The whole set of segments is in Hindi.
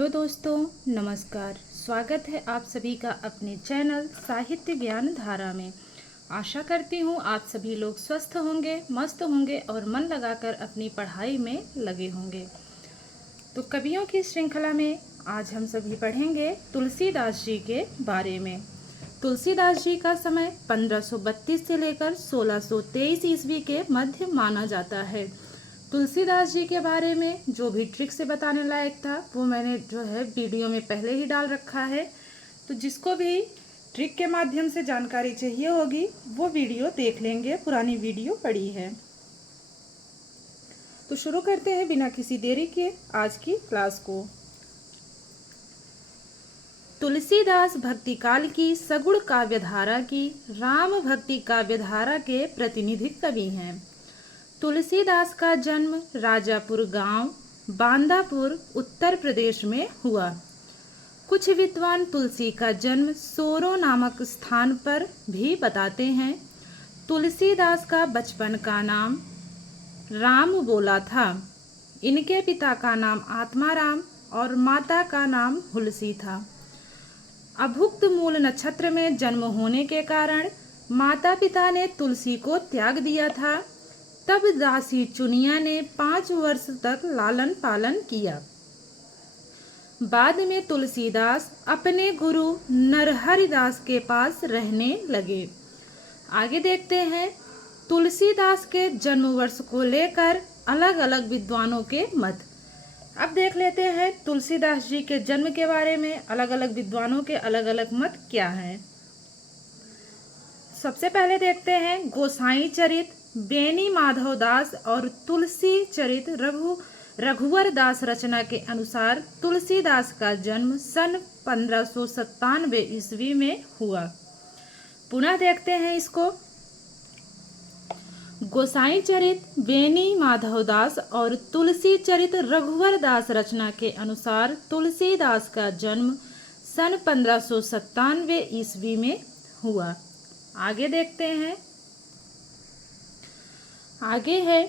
हेलो दोस्तों, नमस्कार। स्वागत है आप सभी का अपने चैनल साहित्य ज्ञान धारा में। आशा करती हूँ आप सभी लोग स्वस्थ होंगे, मस्त होंगे और मन लगाकर अपनी पढ़ाई में लगे होंगे। तो कवियों की श्रृंखला में आज हम सभी पढ़ेंगे तुलसीदास जी के बारे में। तुलसीदास जी का समय 1532 से लेकर 1623 ईस्वी के मध्य माना जाता है। तुलसीदास जी के बारे में जो भी ट्रिक से बताने लायक था वो मैंने वीडियो में पहले ही डाल रखा है। तो जिसको भी ट्रिक के माध्यम से जानकारी चाहिए होगी वो वीडियो देख लेंगे, पुरानी वीडियो पड़ी है। तो शुरू करते हैं बिना किसी देरी के आज की क्लास को। तुलसीदास भक्ति काल की सगुण काव्यधारा की राम भक्ति काव्यधारा के प्रतिनिधि कवि हैं। तुलसीदास का जन्म राजापुर गांव बांदापुर उत्तर प्रदेश में हुआ। कुछ विद्वान तुलसी का जन्म सोरो नामक स्थान पर भी बताते हैं। तुलसीदास का बचपन का नाम राम बोला था। इनके पिता का नाम आत्माराम और माता का नाम हुलसी था। अभुक्त मूल नक्षत्र में जन्म होने के कारण माता पिता ने तुलसी को त्याग दिया था। तब दासी चुनिया ने 5 वर्ष तक लालन पालन किया। बाद में तुलसीदास अपने गुरु नरहरिदास के पास रहने लगे। आगे देखते हैं तुलसीदास के जन्म वर्ष को लेकर अलग अलग विद्वानों के मत। अब देख लेते हैं तुलसीदास जी के जन्म के बारे में अलग अलग विद्वानों के अलग अलग मत क्या हैं। सबसे पहले देखते हैं गोसाई चरित बेनी माधव दास और तुलसी चरित रघुवर दास रचना के अनुसार तुलसीदास का जन्म सन 1597 ईस्वी में हुआ। पुनः देखते हैं इसको। गोसाई चरित बेनी माधव दास और तुलसी चरित रघुवर दास रचना के अनुसार तुलसीदास का जन्म सन 1597 ईस्वी में हुआ। आगे देखते हैं। आगे है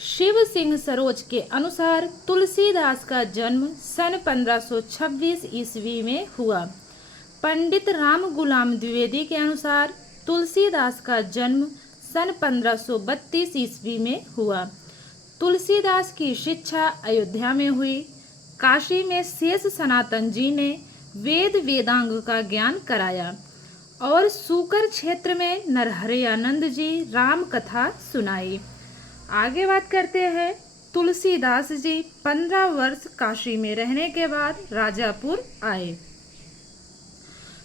शिव सिंह सरोज के अनुसार तुलसीदास का जन्म सन 1526 ईस्वी में हुआ। पंडित राम गुलाम द्विवेदी के अनुसार तुलसीदास का जन्म सन 1532 ईस्वी में हुआ। तुलसीदास की शिक्षा अयोध्या में हुई। काशी में शेष सनातन जी ने वेद वेदांग का ज्ञान कराया और सूकर क्षेत्र में नरहरियानंद जी राम कथा सुनाई। आगे बात करते हैं। तुलसीदास जी 15 वर्ष काशी में रहने के बाद राजापुर आए।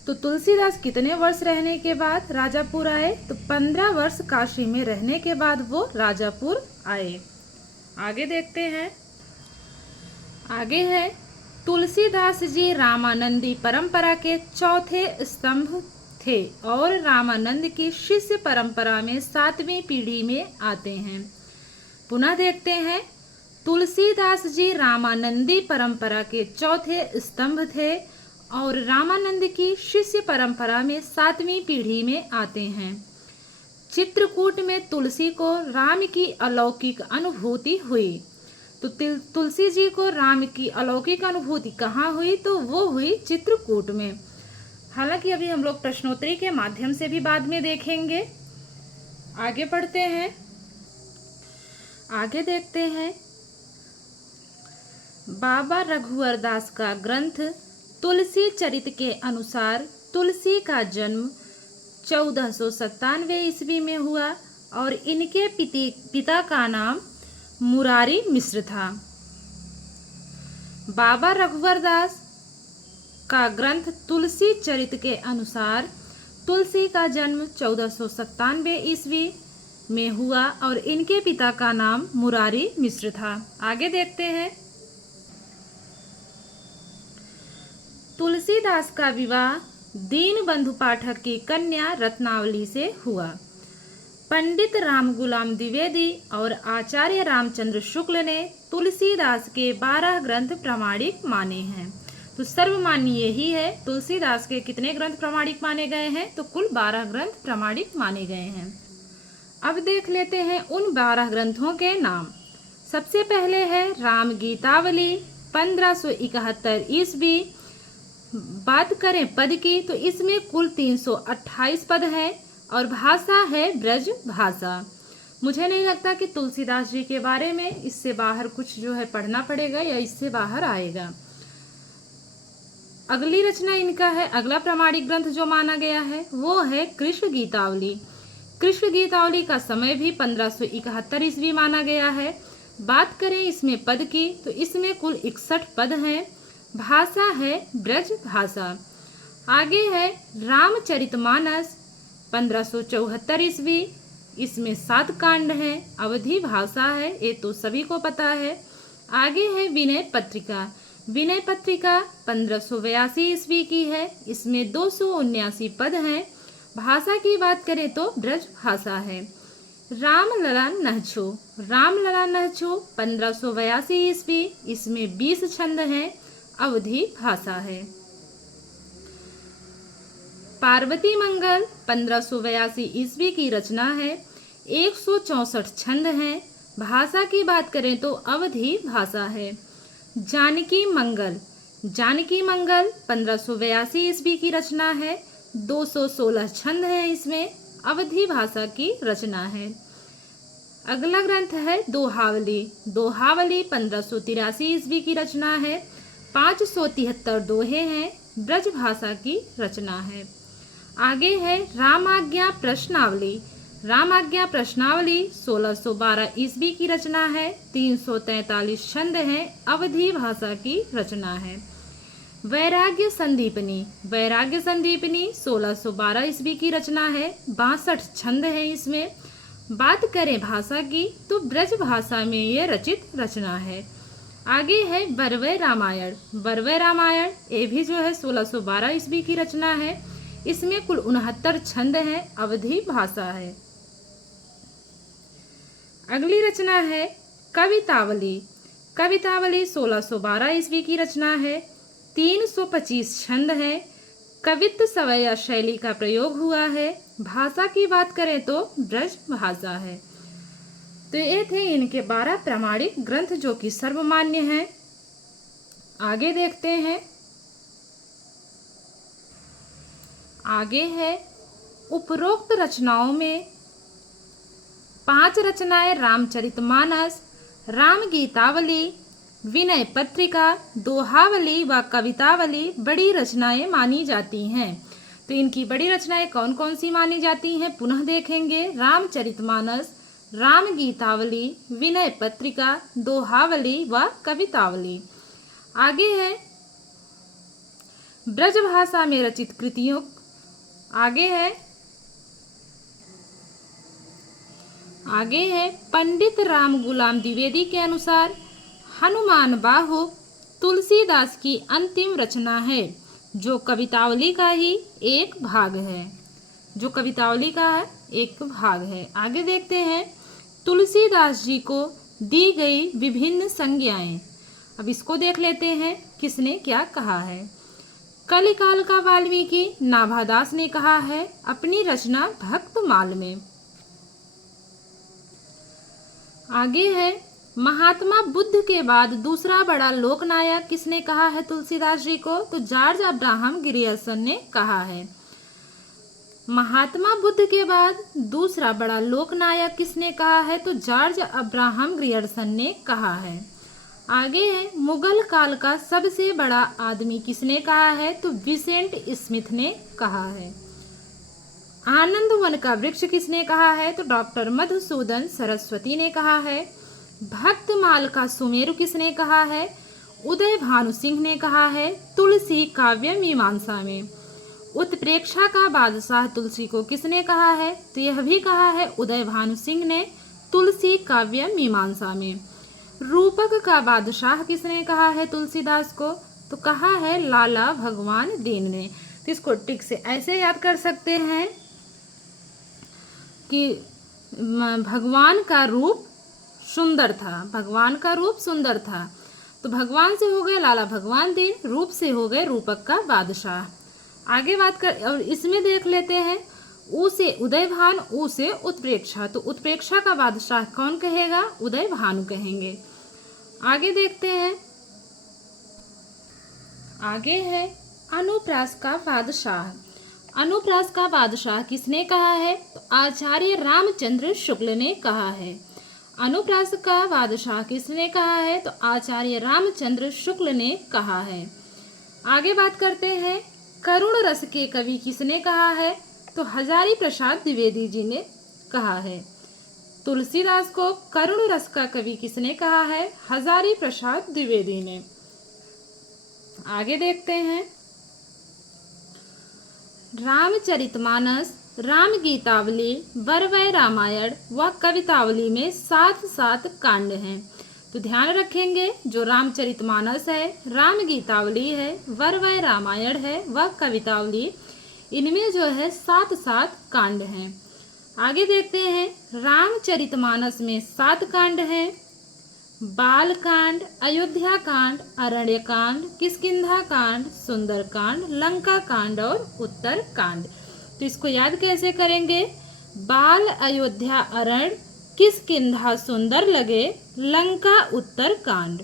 तो तुलसीदास कितने वर्ष रहने के बाद राजापुर आए? तो 15 वर्ष काशी में रहने के बाद वो राजापुर आए। आगे देखते हैं। आगे है तुलसीदास जी रामानंदी परंपरा के चौथे स्तंभ थे और रामानंद की शिष्य परंपरा में 7वीं पीढ़ी में आते हैं। पुनः देखते हैं। तुलसीदास जी रामानंदी परंपरा के चौथे स्तंभ थे और रामानंद की शिष्य परंपरा में 7वीं पीढ़ी में आते हैं। चित्रकूट में तुलसी को राम की अलौकिक अनुभूति हुई। तो तुलसी जी को राम की अलौकिक अनुभूति कहाँ हुई? तो वो हुई चित्रकूट में। हालांकि अभी हम लोग प्रश्नोत्तरी के माध्यम से भी बाद में देखेंगे। आगे पढ़ते हैं। आगे देखते हैं। बाबा रघुवर दास का ग्रंथ तुलसी चरित के अनुसार तुलसी का जन्म 1497 ईस्वी में हुआ और इनके पिता का नाम मुरारी मिश्र था। बाबा रघुवर दास का ग्रंथ तुलसी चरित के अनुसार तुलसी का जन्म 1497 ईस्वी में हुआ और इनके पिता का नाम मुरारी मिश्र था। आगे देखते हैं। तुलसीदास का विवाह दीनबंधु पाठक की कन्या रत्नावली से हुआ। पंडित राम गुलाम द्विवेदी और आचार्य रामचंद्र शुक्ल ने तुलसीदास के 12 ग्रंथ प्रामाणिक माने हैं। तो सर्वमान्य यही है। तुलसीदास के कितने ग्रंथ प्रामाणिक माने गए हैं? तो कुल 12 ग्रंथ प्रामाणिक माने गए हैं। अब देख लेते हैं उन 12 ग्रंथों के नाम। सबसे पहले है राम गीतावली, 1571 ईस्वी। बात करें पद की तो इसमें कुल 328 पद है और भाषा है ब्रज भाषा। मुझे नहीं लगता कि तुलसीदास जी के बारे में इससे बाहर कुछ जो है पढ़ना पड़ेगा या इससे बाहर आएगा। अगली रचना इनका है, अगला प्रामाणिक ग्रंथ जो माना गया है वो है कृष्ण गीतावली। कृष्ण गीतावली का समय भी 1571 ईस्वी माना गया है। बात करें इसमें पद की तो इसमें कुल 61 पद हैं। भाषा है ब्रज भाषा। आगे है रामचरितमानस 1574 ईस्वी। इसमें 7 कांड हैं, अवधी भाषा है, ये तो सभी को पता है। आगे है विनय पत्रिका। विनय पत्रिका 1582 ईस्वी की है। इसमें 279 पद हैं। भाषा की बात करें तो ब्रज भाषा है। रामलला नहछो। रामलला नहछो 1582 ईस्वी। इसमें 20 छंद हैं, अवधी भाषा है। पार्वती मंगल 1582 ईस्वी की रचना है। 164 छंद हैं। भाषा की बात करें तो अवधी भाषा है। जानकी मंगल। जानकी मंगल 1582 ईस्वी की रचना है। 216 छंद हैं, इसमें अवधी भाषा की रचना है। अगला ग्रंथ है दोहावली। दोहावली 1583 ईस्वी की रचना है। 573 दोहे हैं, ब्रज भाषा की रचना है। आगे है रामाज्ञा प्रश्नावली। रामाज्ञा प्रश्नावली 1612 ईस्वी की रचना है। 343 छंद हैं, अवधी भाषा की रचना है। वैराग्य संदीपनी। वैराग्य संदीपनी 1612 ईस्वी की रचना है। 62 छंद हैं इसमें। बात करें भाषा की तो ब्रज भाषा में ये रचित रचना है। आगे है बरवै रामायण। बरवै रामायण ये भी जो है 1612 ईस्वी की रचना है। इसमें कुल 69 छंद हैं, अवधी भाषा है। अगली रचना है कवितावली। कवितावली 1612 ईस्वी की रचना है। 325 छंद हैं। कवित्व सवैया शैली का प्रयोग हुआ है। भाषा की बात करें तो ब्रज भाषा है। तो ये थे इनके 12 प्रामाणिक ग्रंथ जो कि सर्वमान्य हैं। आगे देखते हैं। आगे है उपरोक्त रचनाओं में 5 रचनाएं रामचरितमानस, रामगीतावली, विनय पत्रिका, दोहावली व कवितावली बड़ी रचनाएं मानी जाती हैं। तो इनकी बड़ी रचनाएं कौन कौन सी मानी जाती हैं पुनः देखेंगे। रामचरितमानस, रामगीतावली, विनय पत्रिका, दोहावली व कवितावली। आगे है ब्रज भाषा में रचित कृतियों। आगे है पंडित राम गुलाम द्विवेदी के अनुसार हनुमान बाहु तुलसीदास की अंतिम रचना है, जो कवितावली का ही एक भाग है। जो कवितावली का है एक भाग है। आगे देखते हैं तुलसीदास जी को दी गई विभिन्न संज्ञाएं। अब इसको देख लेते हैं किसने क्या कहा है। कलिकाल का वाल्मीकि नाभादास ने कहा है अपनी रचना भक्तमाल में। आगे है महात्मा बुद्ध के बाद दूसरा बड़ा लोकनायक किसने कहा है तुलसीदास जी को, तो जॉर्ज अब्राहम ग्रियर्सन ने कहा है। महात्मा बुद्ध के बाद दूसरा बड़ा लोकनायक किसने कहा है, तो जॉर्ज अब्राहम ग्रियर्सन ने कहा है। आगे है मुगल काल का सबसे बड़ा आदमी किसने कहा है, तो विसेंट स्मिथ ने कहा है। आनंद वन का वृक्ष किसने कहा है, तो डॉक्टर मधुसूदन सरस्वती ने कहा है। भक्तमाल का सुमेरु किसने कहा है, उदय भानु सिंह ने कहा है। तुलसी काव्य मीमांसा में उत्प्रेक्षा का बादशाह तुलसी को किसने कहा है, तो यह भी कहा है उदय भानु सिंह ने तुलसी काव्य मीमांसा में। रूपक का बादशाह किसने कहा है तुलसीदास को, तो कहा है लाला भगवान दीन ने। तो इसको टिक से ऐसे याद कर सकते हैं कि भगवान का रूप सुंदर था, भगवान का रूप सुंदर था। तो भगवान से हो गए लाला भगवान दीन, रूप से हो गए रूपक का बादशाह। आगे बात कर और इसमें देख लेते हैं ऊ से उदय भानु, ऊ से उत्प्रेक्षा। तो उत्प्रेक्षा का बादशाह कौन कहेगा, उदय भानु कहेंगे। आगे देखते हैं आगे है अनुप्रास का बादशाह। अनुप्रास का बादशाह किसने कहा है? तो आचार्य रामचंद्र शुक्ल ने कहा है। अनुप्रास का बादशाह किसने कहा है? तो आचार्य रामचंद्र शुक्ल ने कहा है। आगे बात करते हैं करुण रस के कवि किसने कहा है? तो हजारी प्रसाद द्विवेदी जी ने कहा है। तुलसीदास को करुण रस का कवि किसने कहा है? हजारी प्रसाद द्विवेदी ने। आगे देखते हैं रामचरितमानस, राम गीतावली, वरवै रामायण व कवितावली में 7 कांड हैं। तो ध्यान रखेंगे जो रामचरितमानस है, राम गीतावली है, वरवै रामायण है व कवितावली, इनमें जो है 7 कांड हैं। आगे देखते हैं रामचरितमानस में 7 कांड हैं। बाल कांड, अयोध्या कांड, अरण्य कांड, किष्किंधा कांड, सुंदर कांड, लंका कांड और उत्तर कांड। तो इसको याद कैसे करेंगे? बाल, अयोध्या, अरण्य, किष्किंधा, सुंदर लगे, लंका, उत्तर कांड।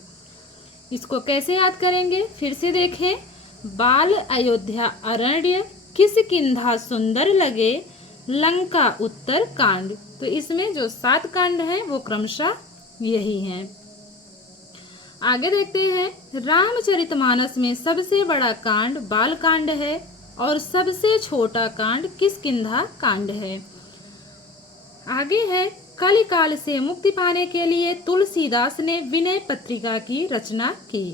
इसको कैसे याद करेंगे? फिर से देखें, बाल, अयोध्या, अरण्य, किष्किंधा, सुंदर लगे, लंका, उत्तर कांड। तो इसमें जो 7 कांड हैं वो क्रमशः यही हैं। आगे देखते हैं रामचरितमानस में सबसे बड़ा कांड बाल कांड है और सबसे छोटा कांड किष्किंधा कांड है। आगे है कलिकाल से मुक्ति पाने के लिए तुलसीदास ने विनय पत्रिका की रचना की।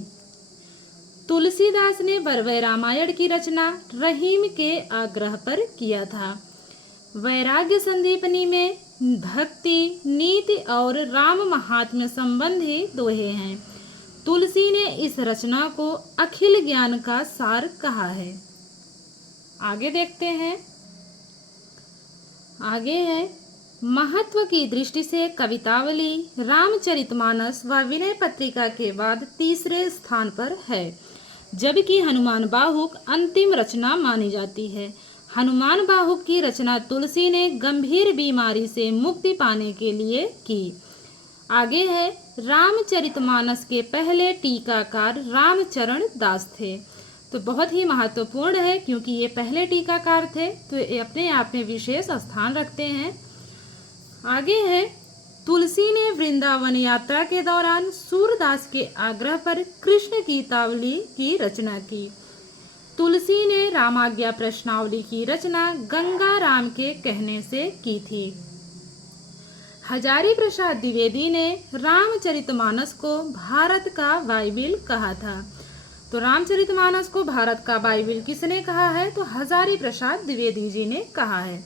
तुलसीदास ने वरवै रामायण की रचना रहीम के आग्रह पर किया था। वैराग्य संदीपनी में भक्ति, नीति और राम महात्म्य संबंधी दोहे हैं। तुलसी ने इस रचना को अखिल ज्ञान का सार कहा है। आगे देखते हैं, आगे है महत्व की दृष्टि से कवितावली रामचरितमानस व विनय पत्रिका के बाद तीसरे स्थान पर है, जबकि हनुमान बाहुक अंतिम रचना मानी जाती है। हनुमान बाहुक की रचना तुलसी ने गंभीर बीमारी से मुक्ति पाने के लिए की। आगे है रामचरितमानस के पहले टीकाकार रामचरण दास थे। तो बहुत ही महत्वपूर्ण है क्योंकि ये पहले टीकाकार थे, तो ये अपने आप में विशेष स्थान रखते हैं। आगे है तुलसी ने वृंदावन यात्रा के दौरान सूरदास के आग्रह पर कृष्ण गीतावली की रचना की। तुलसी ने रामाज्ञा प्रश्नावली की रचना गंगा राम के कहने से की थी। हजारी प्रसाद द्विवेदी ने रामचरितमानस को भारत का बाइबिल कहा था। तो रामचरितमानस को भारत का बाइबिल किसने कहा है? तो हजारी प्रसाद द्विवेदी जी ने कहा है।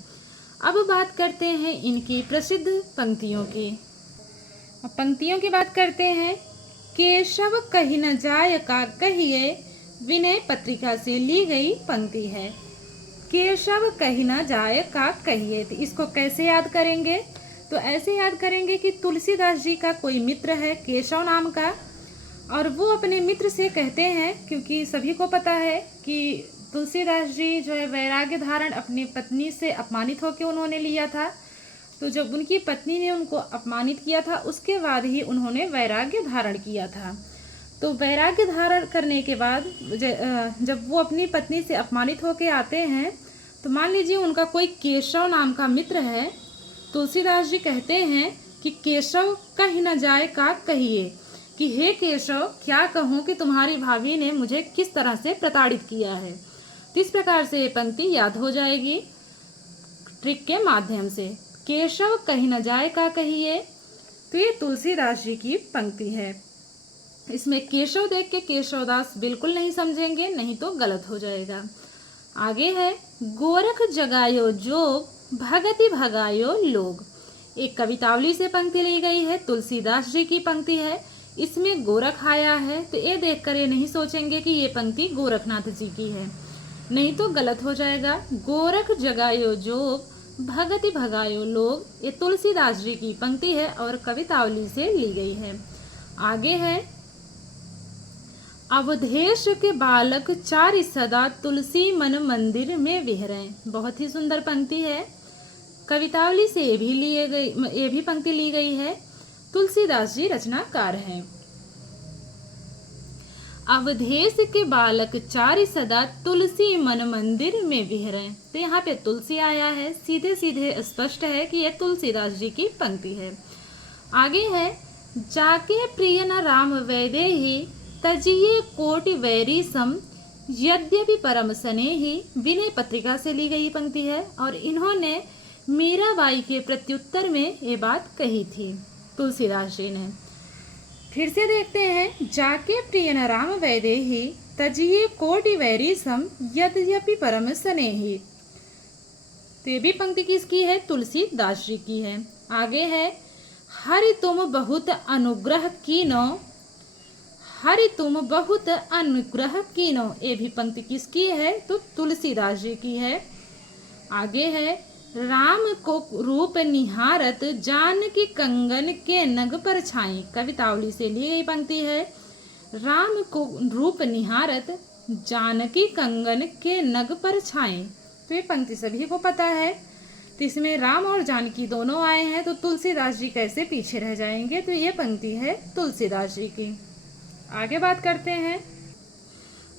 अब बात करते हैं इनकी प्रसिद्ध पंक्तियों की। अब पंक्तियों की बात करते हैं। केशव कही न जाय का कहिए, विनय पत्रिका से ली गई पंक्ति है। केशव कही न जाय का कहिए, तो इसको कैसे याद करेंगे? तो ऐसे याद करेंगे कि तुलसीदास जी का कोई मित्र है केशव नाम का, और वो अपने मित्र से कहते हैं, क्योंकि सभी को पता है कि तुलसीदास जी जो है वैराग्य धारण अपनी पत्नी से अपमानित होकर उन्होंने लिया था। तो जब उनकी पत्नी ने उनको अपमानित किया था उसके बाद ही उन्होंने वैराग्य धारण किया था। तो वैराग्य धारण करने के बाद जब वो अपनी पत्नी से अपमानित होकर आते हैं, तो मान लीजिए उनका कोई केशव नाम का मित्र है। तुलसीदास जी कहते हैं कि केशव कहीं न जाए का कहिए, कि हे केशव क्या कहूँ कि तुम्हारी भाभी ने मुझे किस तरह से प्रताड़ित किया है। तो इस प्रकार से ये पंक्ति याद हो जाएगी ट्रिक के माध्यम से। केशव कहीं न जाए का कहिए, तो ये तुलसीदास जी की पंक्ति है। इसमें केशव देख के केशवदास बिल्कुल नहीं समझेंगे, नहीं तो गलत हो जाएगा। आगे है गोरख जगायो जोग, भगति भगायो लोग। एक कवितावली से पंक्ति ली गई है, तुलसीदास जी की पंक्ति है। इसमें गोरख आया है, तो ये देखकर ये नहीं सोचेंगे कि ये पंक्ति गोरखनाथ जी की है, नहीं तो गलत हो जाएगा। गोरख जगायो जोग, भगति भगायो लोग, ये तुलसीदास जी की पंक्ति है और कवितावली से ली गई है। आगे है अवधेश के बालक चारि सदा, तुलसी मन मंदिर में विहरें। बहुत ही सुंदर पंक्ति है, कवितावली से ये भी पंक्ति ली गई है। तुलसीदास जी रचनाकार हैं। अवधेश के बालक चारि सदा तुलसी मन मंदिर में विहरें। तो यहाँ पे तुलसी आया है, सीधे सीधे स्पष्ट है कि यह तुलसीदास जी की पंक्ति है। आगे है, जाके प्रिय न राम वैदेही तजिए कोटि वैरी सम यद्यपि परम स्नेही, विनय पत्रिका से ली गई पंक्ति है और इन्होंने मीराबाई के प्रत्युत्तर में ये बात कही थी तुलसीदास जी ने। फिर से देखते हैं, जाके प्रिय न राम वैदेही तजिए कोटि वैरी सम यद्यपि परम स्नेही। तो ये भी पंक्ति किसकी है? तुलसीदास जी की है। आगे है, हरि तुम बहुत अनुग्रह कीनो, हरि तुम बहुत अनुग्रह कीनो। ये भी पंक्ति किसकी है? तो तुलसीदास जी की है। आगे है, राम को रूप निहारत जानकी कंगन के नग पर छाई। कवितावली से ली गई पंक्ति है। राम को रूप निहारत जानकी कंगन के नग पर छाई। तो ये पंक्ति सभी को पता है। तो इसमें राम और जानकी दोनों आए हैं, तो तुलसीदास जी कैसे पीछे रह जाएंगे? तो ये पंक्ति है तुलसीदास जी की। आगे बात करते हैं।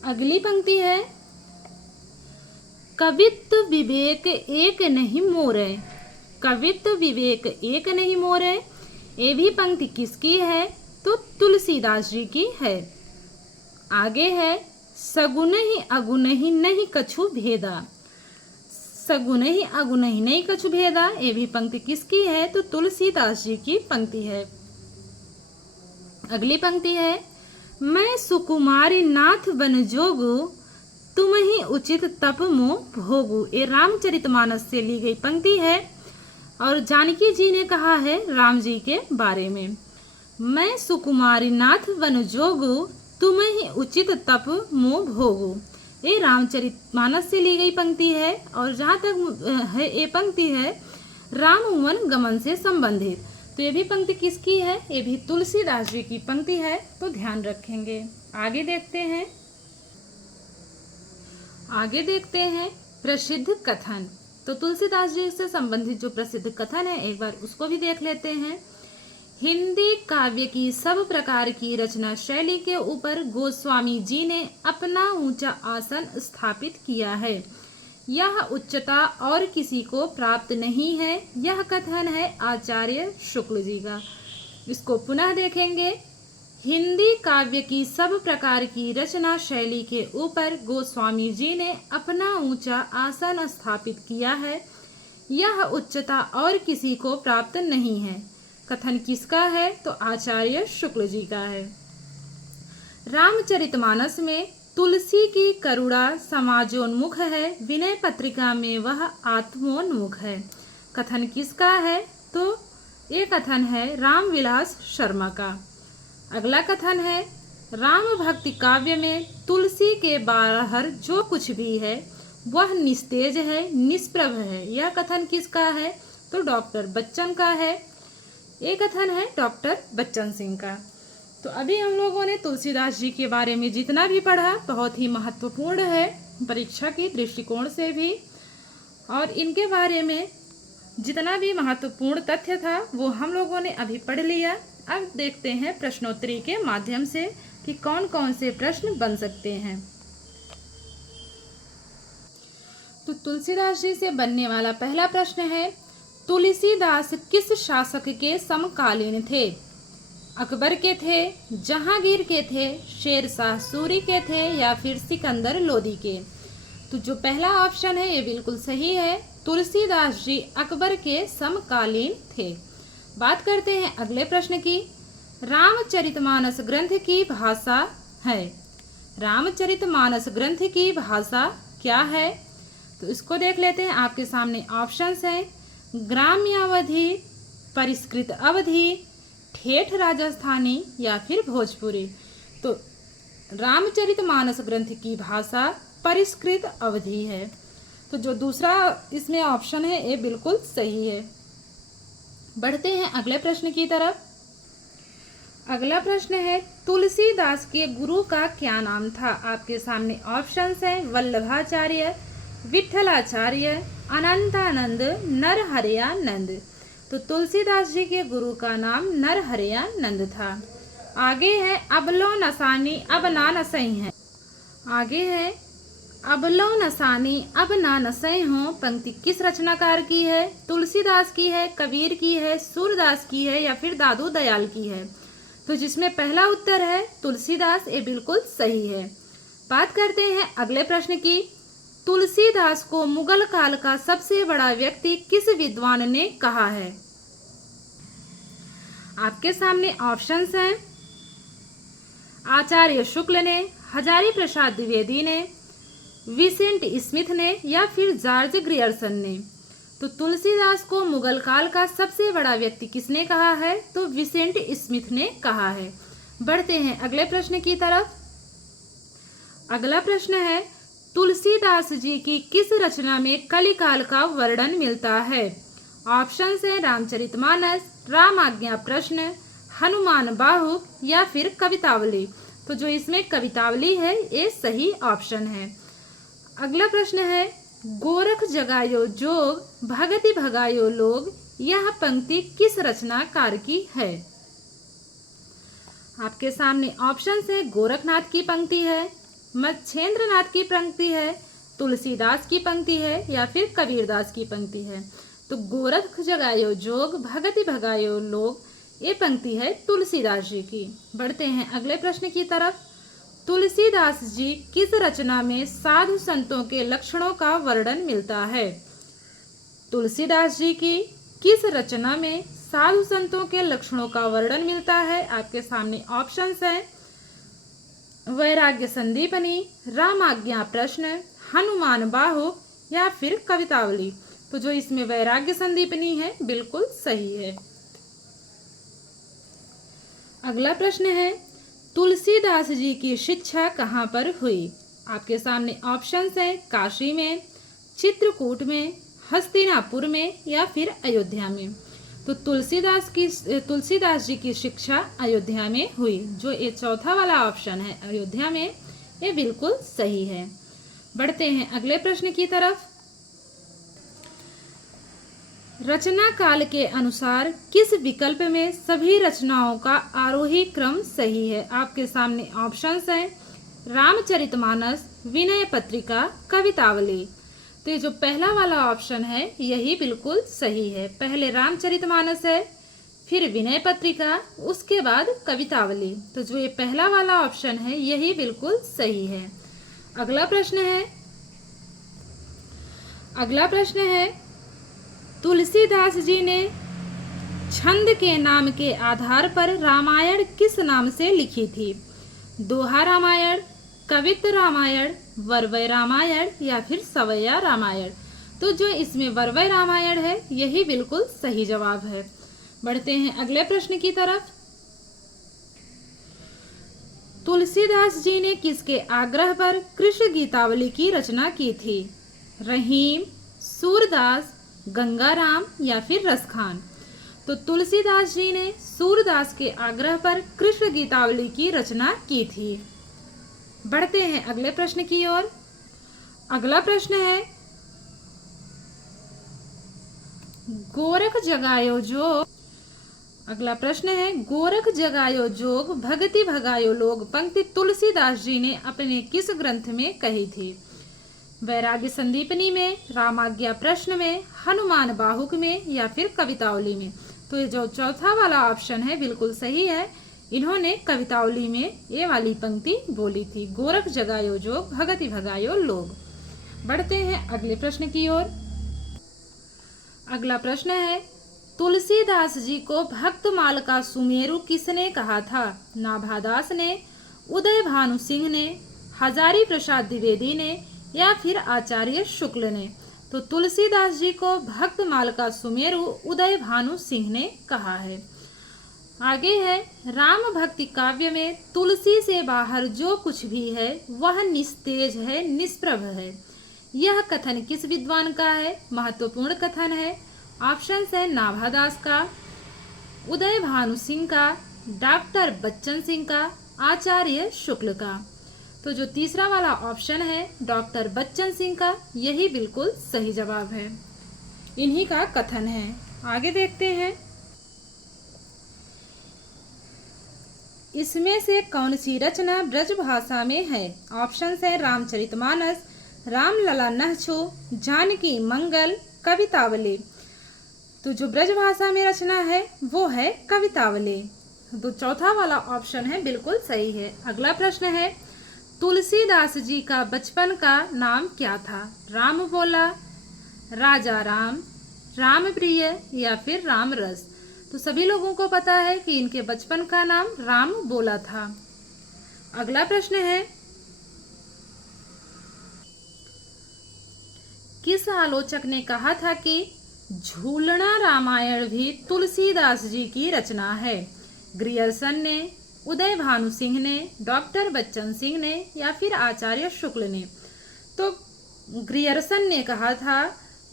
अगली पंक्ति है, कवित्व विवेक एक नहीं मोरे। कवित्व विवेक एक नहीं मोरे, ये भी पंक्ति किसकी है? तो तुलसीदास जी की है। आगे है, सगुन ही अगुन ही नहीं कछु भेदा। सगुन ही अगुन ही नहीं कछु भेदा, ये भी पंक्ति किसकी है? तो तुलसीदास जी की पंक्ति है। अगली पंक्ति है, मैं सुकुमारी नाथ बन जोगु तुम ही उचित तप मोह भोगु। ये रामचरितमानस से ली गई पंक्ति है और जानकी जी ने कहा है राम जी के बारे में, मैं सुकुमारी नाथ बन जोगु तुम ही उचित तप मोह भोगु। ये रामचरितमानस से ली गई पंक्ति है और जहाँ तक है ये पंक्ति है राम वन गमन से संबंधित। तो ये भी पंक्ति किसकी है? ये भी तुलसीदास जी की पंक्ति है, तो ध्यान रखेंगे। आगे देखते हैं। आगे देखते हैं प्रसिद्ध कथन। तो तुलसीदास जी से संबंधित जो प्रसिद्ध कथन है एक बार उसको भी देख लेते हैं। हिंदी काव्य की सब प्रकार की रचना शैली के ऊपर गोस्वामी जी ने अपना ऊंचा आसन स्थापित किया है। यह उच्चता और किसी को प्राप्त नहीं है। यह कथन है आचार्य शुक्ल जी का। इसको पुनः देखेंगे। हिंदी काव्य की सब प्रकार की रचना शैली के ऊपर गोस्वामी जी ने अपना ऊंचा आसन स्थापित किया है। यह उच्चता और किसी को प्राप्त नहीं है। कथन किसका है? तो आचार्य शुक्ल जी का है। रामचरितमानस में तुलसी की करुणा समाजोन्मुख है, विनय पत्रिका में वह आत्मोन्मुख है। कथन किसका है? तो ये कथन है रामविलास शर्मा का। अगला कथन है, राम भक्ति काव्य में तुलसी के बाहर जो कुछ भी है वह निस्तेज है, निष्प्रभ है। यह कथन किसका है? तो डॉक्टर बच्चन का है। ये कथन है डॉक्टर बच्चन सिंह का। तो अभी हम लोगों ने तुलसीदास जी के बारे में जितना भी पढ़ा बहुत ही महत्वपूर्ण है परीक्षा की दृष्टिकोण से भी, और इनके बारे में जितना भी महत्वपूर्ण तथ्य था वो हम लोगों ने अभी पढ़ लिया। अब देखते हैं प्रश्नोत्तरी के माध्यम से कि कौन कौन से प्रश्न बन सकते हैं। तो तुलसीदास जी से बनने वाला पहला प्रश्न है, तुलसीदास किस शासक के समकालीन थे? अकबर के थे, जहांगीर के थे, शेरशाह सूरी के थे या फिर सिकंदर लोदी के? तो जो पहला ऑप्शन है ये बिल्कुल सही है। तुलसीदास जी अकबर के समकालीन थे। बात करते हैं अगले प्रश्न की। रामचरितमानस ग्रंथ की भाषा है। रामचरितमानस ग्रंथ की भाषा क्या है? तो इसको देख लेते हैं। आपके सामने ऑप्शंस हैं, ग्राम्यावधि, परिष्कृत अवधि, ठेठ राजस्थानी या फिर भोजपुरी। तो रामचरितमानस ग्रंथ की भाषा परिष्कृत अवधि है। तो जो दूसरा इसमें ऑप्शन है ये बिल्कुल सही है। बढ़ते हैं अगले प्रश्न की तरफ। अगला प्रश्न है, तुलसीदास के गुरु का क्या नाम था? आपके सामने ऑप्शंस हैं, वल्लभाचार्य, विठलाचार्य, अनंतानंद, नरहरयानंद। तो तुलसीदास जी के गुरु का नाम नरहरयानंद था। आगे है अबलो नसानी अब ना नसई है। आगे है अबलो नसानी अब ना नसई हो पंक्ति किस रचनाकार की है? तुलसीदास की है, कबीर की है, सूरदास की है या फिर दादू दयाल की है? तो जिसमें पहला उत्तर है तुलसीदास, ये बिल्कुल सही है। बात करते हैं अगले प्रश्न की। तुलसीदास को मुगल काल का सबसे बड़ा व्यक्ति किस विद्वान ने कहा है? आपके सामने ऑप्शंस हैं। आचार्य शुक्ल ने, हजारी प्रसाद द्विवेदी ने, विसेंट स्मिथ ने या फिर जॉर्ज ग्रियर्सन ने। तो तुलसीदास को मुगल काल का सबसे बड़ा व्यक्ति किसने कहा है? तो विसेंट स्मिथ ने कहा है। बढ़ते हैं अगले प्रश्न की तरफ। अगला प्रश्न है तुलसीदास जी की किस रचना में कलिकाल का वर्णन मिलता है? ऑप्शन है रामचरितमानस, राम आज्ञा प्रश्न, हनुमान बाहुक या फिर कवितावली। तो जो इसमें कवितावली है ये सही ऑप्शन है। अगला प्रश्न है गोरख जगायो जोग भगति भगायो लोग, यह पंक्ति किस रचनाकार की है? आपके सामने ऑप्शंस है। गोरखनाथ की पंक्ति है, मच्छेंद्रनाथ की पंक्ति है, तुलसीदास की पंक्ति है या फिर कबीरदास की पंक्ति है। तो गोरख जगायो जोग भगति भगायो लोग, ये पंक्ति है तुलसीदास जी की। बढ़ते हैं अगले प्रश्न की तरफ। तुलसीदास जी किस रचना में साधु संतों के लक्षणों का वर्णन मिलता है? तुलसीदास जी की किस रचना में साधु संतों के लक्षणों का वर्णन मिलता है? आपके सामने ऑप्शंस हैं। वैराग्य संदीपनी, राम आज्ञा प्रश्न, हनुमान बाहुक या फिर कवितावली। तो जो इसमें वैराग्य संदीपनी है बिल्कुल सही है। अगला प्रश्न है तुलसीदास जी की शिक्षा कहाँ पर हुई? आपके सामने ऑप्शंस हैं। काशी में, चित्रकूट में, हस्तिनापुर में या फिर अयोध्या में। तो तुलसीदास जी की शिक्षा अयोध्या में हुई। जो ये चौथा वाला ऑप्शन है अयोध्या में, ये बिल्कुल सही है। बढ़ते हैं अगले प्रश्न की तरफ। रचना काल के अनुसार किस विकल्प में सभी रचनाओं का आरोही क्रम सही है? आपके सामने ऑप्शंस हैं। रामचरितमानस, विनय पत्रिका, कवितावली। तो ये जो पहला वाला ऑप्शन है यही बिल्कुल सही है। पहले रामचरितमानस है, फिर विनय पत्रिका, उसके बाद कवितावली। तो जो ये पहला वाला ऑप्शन है यही बिल्कुल सही है। अगला प्रश्न है तुलसीदास जी ने छंद के नाम के आधार पर रामायण किस नाम से लिखी थी? दोहा रामायण, कवित्त रामायण, वरवय रामायण या फिर सवैया रामायण। तो जो इसमें वरवय रामायण है यही बिल्कुल सही जवाब है। बढ़ते हैं अगले प्रश्न की तरफ। तुलसीदास जी ने किसके आग्रह पर कृष्ण गीतावली की रचना की थी? रहीम, सूरदास, गंगाराम या फिर रसखान। तो तुलसीदास जी ने सूरदास के आग्रह पर कृष्ण गीतावली की रचना की थी। बढ़ते हैं अगले प्रश्न की ओर। अगला प्रश्न है गोरख जगायो जोग। अगला प्रश्न है गोरख जगायो जोग भगति भगायो लोग पंक्ति तुलसीदास जी ने अपने किस ग्रंथ में कही थी? वैराग्य संदीपनी में, रामाज्ञा प्रश्न में, हनुमान बाहुक में या फिर कवितावली में। तो ये जो चौथा वाला ऑप्शन है बिल्कुल सही है। इन्होंने कवितावली में ये वाली पंक्ति बोली थी, गोरख जगायो जोग भगति भगायो लोग। बढ़ते हैं अगले प्रश्न की ओर। अगला प्रश्न है तुलसीदास जी को भक्तमाल का सुमेरु किसने कहा था? नाभादास ने, उदय भानु सिंह ने, हजारी प्रसाद द्विवेदी ने या फिर आचार्य शुक्ल ने। तो तुलसीदास जी को भक्तमाल का सुमेरु उदय भानु सिंह ने कहा है। आगे है राम भक्ति काव्य में तुलसी से बाहर जो कुछ भी है वह निस्तेज है, निष्प्रभ है। यह कथन किस विद्वान का है? महत्वपूर्ण कथन है। ऑप्शंस है नाभादास का, उदय भानु सिंह का, डॉक्टर बच्चन सिंह का, आचार्य शुक्ल का। तो जो तीसरा वाला ऑप्शन है डॉक्टर बच्चन सिंह का, यही बिल्कुल सही जवाब है। इन्हीं का कथन है। आगे देखते हैं। इसमें से कौन सी रचना ब्रज भाषा में है? ऑप्शन है रामचरितमानस, रामलला नहछो, जानकी मंगल, कवितावली। तो जो ब्रज भाषा में रचना है वो है कवितावली। तो चौथा वाला ऑप्शन है बिल्कुल सही है। अगला प्रश्न है, तुलसीदास जी का बचपन का नाम क्या था? राम बोला, राजा राम, राम प्रिय या फिर राम रस। तो सभी लोगों को पता है कि इनके बचपन का नाम राम बोला था। अगला प्रश्न है, किस आलोचक ने कहा था कि झूलना रामायण भी तुलसीदास जी की रचना है? ग्रियर्सन ने, उदय भानु सिंह ने, डॉक्टर बच्चन सिंह ने या फिर आचार्य शुक्ल ने? तो ग्रियर्सन ने कहा था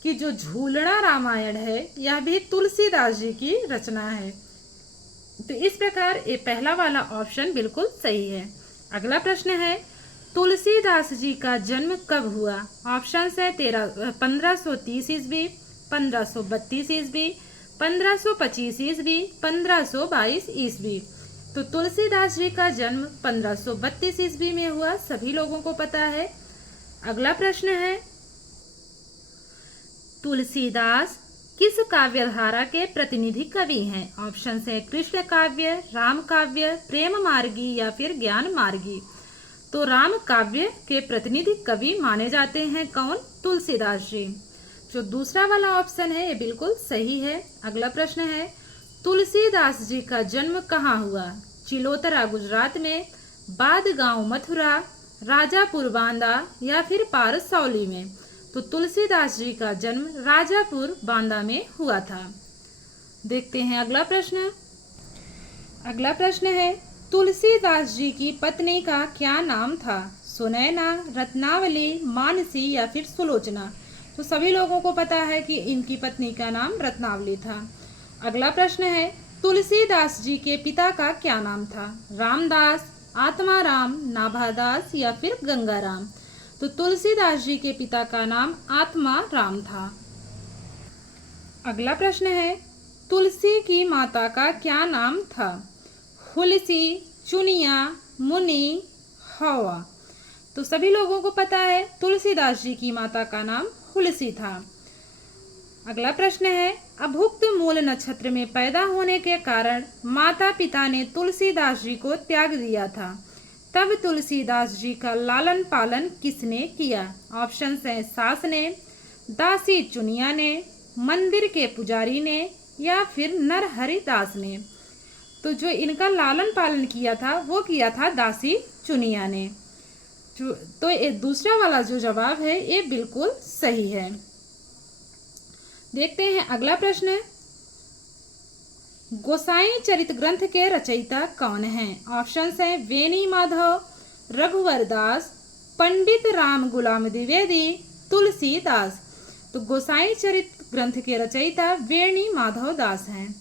कि जो झूलना रामायण है यह भी तुलसीदास जी की रचना है। तो इस प्रकार ये पहला वाला ऑप्शन बिल्कुल सही है। अगला प्रश्न है, तुलसीदास जी का जन्म कब हुआ? ऑप्शन है 1530 ईस्वी, 1532 ईस्वी, 1525 ईस्वी, 1522 ईस्वी। तो तुलसीदास जी का जन्म 1532 ईस्वी में हुआ, सभी लोगों को पता है। अगला प्रश्न है, तुलसीदास किस काव्यधारा के प्रतिनिधि कवि हैं? ऑप्शन है कृष्ण काव्य, राम काव्य, प्रेम मार्गी या फिर ज्ञान मार्गी। तो राम काव्य के प्रतिनिधि कवि माने जाते हैं कौन? तुलसीदास जी। जो दूसरा वाला ऑप्शन है ये बिल्कुल सही है। अगला प्रश्न है, तुलसीदास जी का जन्म कहाँ हुआ? चिलोतरा गुजरात में, बादगांव मथुरा, राजापुर बांदा या फिर पारसौली में? तो तुलसीदास जी का जन्म राजापुर बांदा में हुआ था। देखते हैं अगला प्रश्न। अगला प्रश्न है, तुलसीदास जी की पत्नी का क्या नाम था? सुनैना, रत्नावली, मानसी या फिर सुलोचना? तो सभी लोगों को पता है कि इनकी पत्नी का नाम रत्नावली था। अगला प्रश्न है, तुलसीदास जी के पिता का क्या नाम था? रामदास, आत्माराम, नाभादास या फिर गंगाराम? तो तुलसीदास जी के पिता का नाम आत्माराम था। अगला प्रश्न है, तुलसी की माता का क्या नाम था? हुलसी, चुनिया, मुनि, हवा? तो सभी लोगों को पता है तुलसीदास जी की माता का नाम हुलसी था। अगला प्रश्न है, अभुक्त मूल नक्षत्र में पैदा होने के कारण माता पिता ने तुलसीदास जी को त्याग दिया था, तब तुलसीदास जी का लालन पालन किसने किया? ऑप्शन है सास ने, दासी चुनिया ने, मंदिर के पुजारी ने या फिर नरहरि दास ने? तो जो इनका लालन पालन किया था वो किया था दासी चुनिया ने। तो ये दूसरा वाला जो जवाब है ये बिल्कुल सही है। देखते हैं अगला प्रश्न, गोसाई चरित ग्रंथ के रचयिता कौन हैं? ऑप्शन है वेणी माधव, रघुवर दास, पंडित राम गुलाम द्विवेदी, तुलसीदास। तो गोसाई चरित ग्रंथ के रचयिता वेणी माधव दास हैं।